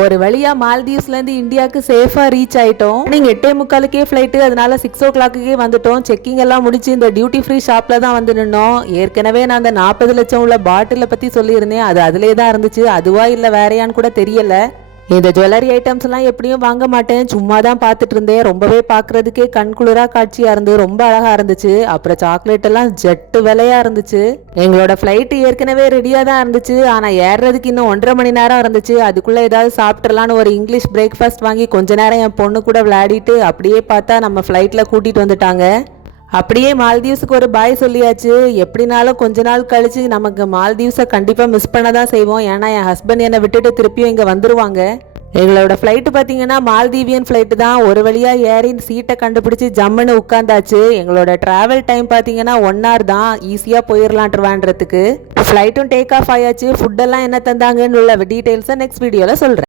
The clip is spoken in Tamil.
ஒரு வழியா மால்தீவ்ஸ்ல இருந்து இந்தியாவுக்கு சேஃபா ரீச் ஆயிட்டோம். நீங்க 8:45 ஃபிளைட், அதனால 6 o'clock வந்துட்டோம். செக்கிங் எல்லாம் முடிச்சு இந்த டியூட்டி ஃப்ரீ ஷாப்ல தான் வந்து நின்னோம். ஏற்கனவே நான் அந்த 40 லட்சம் உள்ள பாட்டில பத்தி சொல்லியிருந்தேன். அது அதிலே தான் இருந்துச்சு. அதுவா இல்ல வேறையான்னு கூட தெரியல. இந்த ஜுவல்லரி ஐட்டம்ஸ் எல்லாம் எப்படியும் வாங்க மாட்டேன், சும்மா தான் பார்த்துட்டு இருந்தேன். ரொம்பவே பார்க்கறதுக்கே கண்குளிரா காட்சியா இருந்து ரொம்ப அழகா இருந்துச்சு. அப்புறம் சாக்லேட் எல்லாம் ஜெட்டு விலையா இருந்துச்சு. எங்களோட ஃபிளைட் ஏற்கனவே ரெடியா தான் இருந்துச்சு. ஆனா ஏறுறதுக்கு இன்னும் 1.5 மணி நேரம் இருந்துச்சு. அதுக்குள்ள ஏதாவது சாப்பிட்றலான்னு ஒரு இங்கிலீஷ் பிரேக்ஃபாஸ்ட் வாங்கி கொஞ்ச நேரம் என் பொண்ணு கூட விளையாடிட்டு அப்படியே பார்த்தா நம்ம ஃபிளைட்ல கூட்டிட்டு வந்துட்டாங்க. அப்படியே மால்தீவ்ஸுக்கு ஒரு பாய் சொல்லியாச்சு. எப்படினாலும் கொஞ்ச நாள் கழிச்சு நமக்கு மால்தீவ்ஸை கண்டிப்பாக மிஸ் பண்ண தான் செய்வோம். ஏன்னா என் ஹஸ்பண்ட் என்னை விட்டுட்டு திருப்பியும் இங்கே வந்துருவாங்க. எங்களோட ஃப்ளைட்டு பார்த்தீங்கன்னா மால்தீவியன் ஃப்ளைட்டு தான். ஒரு வழியாக ஏறி சீட்டை கண்டுபிடிச்சி ஜம்முன்னு உட்காந்தாச்சு. எங்களோட ட்ராவல் டைம் பார்த்தீங்கன்னா 1 hour தான். ஈஸியாக போயிடலாம் ட்ரிவாண்ட்ரத்துக்கு. ஃப்ளைட்டும் டேக் ஆஃப் ஆயாச்சு. ஃபுட்டெல்லாம் என்ன தந்தாங்கன்னு உள்ள டீட்டெயில்ஸை நெக்ஸ்ட் வீடியோவில் சொல்கிறேன்.